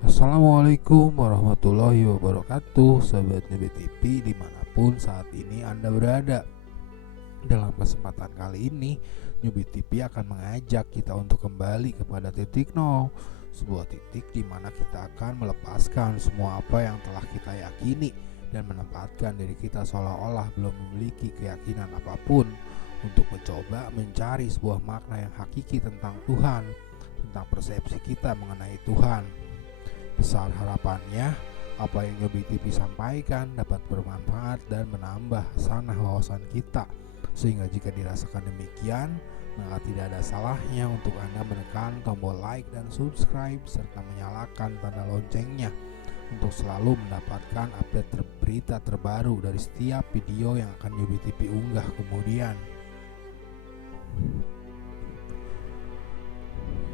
Assalamualaikum warahmatullahi wabarakatuh, Sobat Nyobi TV dimanapun saat ini Anda berada. Dalam kesempatan kali ini, Nyobi TV akan mengajak kita untuk kembali kepada titik nol, sebuah titik di mana kita akan melepaskan semua apa yang telah kita yakini dan menempatkan diri kita seolah-olah belum memiliki keyakinan apapun, untuk mencoba mencari sebuah makna yang hakiki tentang Tuhan, tentang persepsi kita mengenai Tuhan. Besar harapannya apa yang Nyobi TV sampaikan dapat bermanfaat dan menambah sanah wawasan kita, sehingga jika dirasakan demikian, maka tidak ada salahnya untuk Anda menekan tombol like dan subscribe serta menyalakan tanda loncengnya untuk selalu mendapatkan update berita terbaru dari setiap video yang akan Nyobi TV unggah kemudian.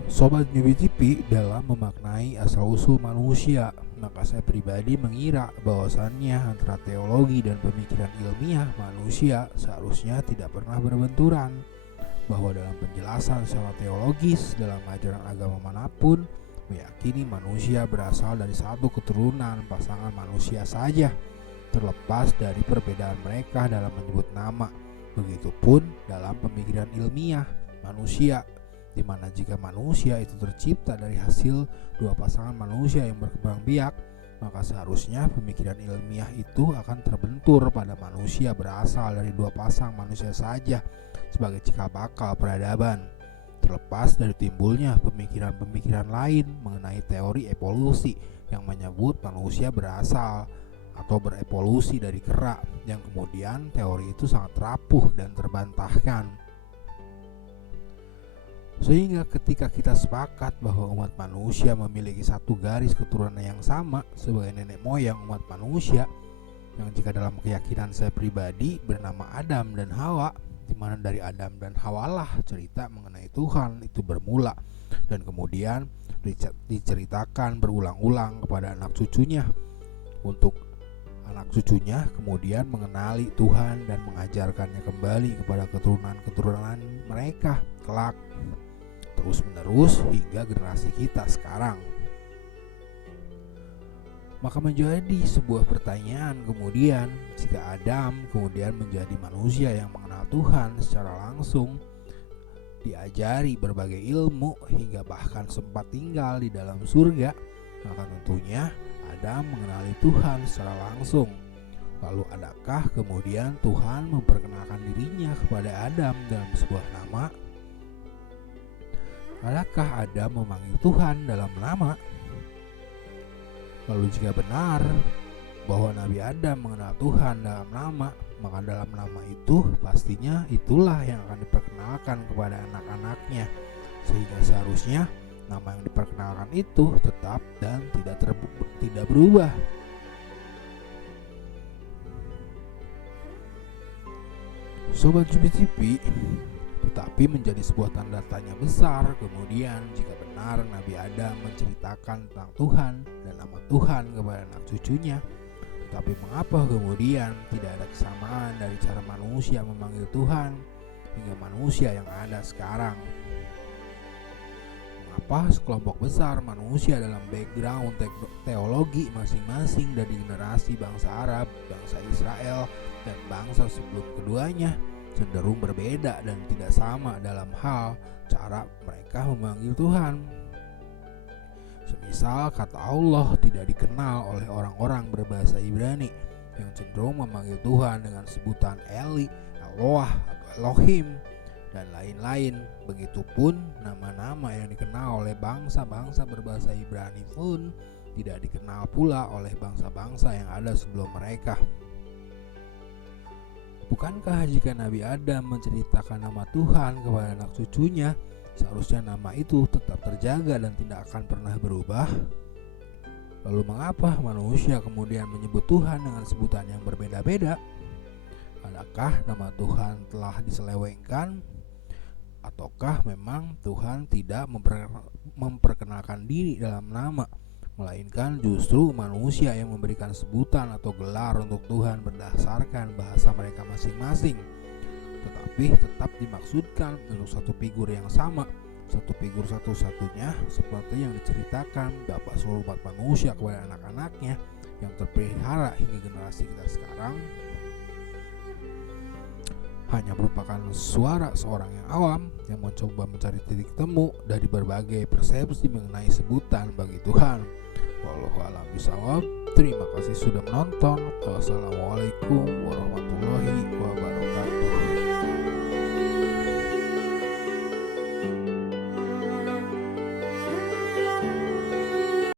Sobat Nyobi TV, dalam memaknai asal-usul manusia, maka saya pribadi mengira bahwasannya antara teologi dan pemikiran ilmiah manusia seharusnya tidak pernah berbenturan, bahwa dalam penjelasan secara teologis dalam ajaran agama manapun meyakini manusia berasal dari satu keturunan pasangan manusia saja, terlepas dari perbedaan mereka dalam menyebut nama. Begitupun dalam pemikiran ilmiah manusia, di mana jika manusia itu tercipta dari hasil dua pasangan manusia yang berkembang biak, maka seharusnya pemikiran ilmiah itu akan terbentur pada manusia berasal dari dua pasang manusia saja sebagai cikal bakal peradaban, terlepas dari timbulnya pemikiran-pemikiran lain mengenai teori evolusi yang menyebut manusia berasal atau berevolusi dari kera, yang kemudian teori itu sangat rapuh dan terbantahkan. Sehingga ketika kita sepakat bahwa umat manusia memiliki satu garis keturunan yang sama sebagai nenek moyang umat manusia, yang jika dalam keyakinan saya pribadi bernama Adam dan Hawa, di mana dari Adam dan Hawa lah cerita mengenai Tuhan itu bermula, dan kemudian diceritakan berulang-ulang kepada anak cucunya, untuk anak cucunya kemudian mengenali Tuhan dan mengajarkannya kembali kepada keturunan-keturunan mereka kelak, terus menerus hingga generasi kita sekarang. Maka menjadi sebuah pertanyaan kemudian, jika Adam kemudian menjadi manusia yang mengenal Tuhan secara langsung, diajari berbagai ilmu hingga bahkan sempat tinggal di dalam surga, maka tentunya Adam mengenali Tuhan secara langsung. Lalu adakah kemudian Tuhan memperkenalkan dirinya kepada Adam dalam sebuah nama? Adakah Adam memanggil Tuhan dalam nama? Lalu jika benar bahwa Nabi Adam mengenal Tuhan dalam nama, maka dalam nama itu pastinya itulah yang akan diperkenalkan kepada anak-anaknya, sehingga seharusnya nama yang diperkenalkan itu tetap dan tidak berubah. Sobat Nyobi TV, tetapi menjadi sebuah tanda tanya besar kemudian jika benar Nabi Adam menceritakan tentang Tuhan dan nama Tuhan kepada anak cucunya, tetapi mengapa kemudian tidak ada kesamaan dari cara manusia memanggil Tuhan hingga manusia yang ada sekarang? Mengapa sekelompok besar manusia dalam background teologi masing-masing dari generasi bangsa Arab, bangsa Israel, dan bangsa sebelum keduanya cenderung berbeda dan tidak sama dalam hal cara mereka memanggil Tuhan? Semisal kata Allah tidak dikenal oleh orang-orang berbahasa Ibrani yang cenderung memanggil Tuhan dengan sebutan Eli, Allah, atau Elohim, dan lain-lain. Begitupun nama-nama yang dikenal oleh bangsa-bangsa berbahasa Ibrani pun tidak dikenal pula oleh bangsa-bangsa yang ada sebelum mereka. Bukankah jika Nabi Adam menceritakan nama Tuhan kepada anak cucunya, seharusnya nama itu tetap terjaga dan tidak akan pernah berubah? Lalu mengapa manusia kemudian menyebut Tuhan dengan sebutan yang berbeda-beda? Adakah nama Tuhan telah diselewengkan? Ataukah memang Tuhan tidak memperkenalkan diri dalam nama, melainkan justru manusia yang memberikan sebutan atau gelar untuk Tuhan berdasarkan bahasa mereka masing-masing, tetapi tetap dimaksudkan untuk satu figur yang sama, Satu figur satu-satunya seperti yang diceritakan Bapak seluruh umat manusia kepada anak-anaknya yang terpelihara hingga generasi kita sekarang hanya merupakan suara seorang yang awam yang mencoba mencari titik temu dari berbagai persepsi mengenai sebutan bagi Tuhan. Wallahu a'lam bishawab. Terima kasih sudah menonton. Wassalamualaikum warahmatullahi wabarakatuh.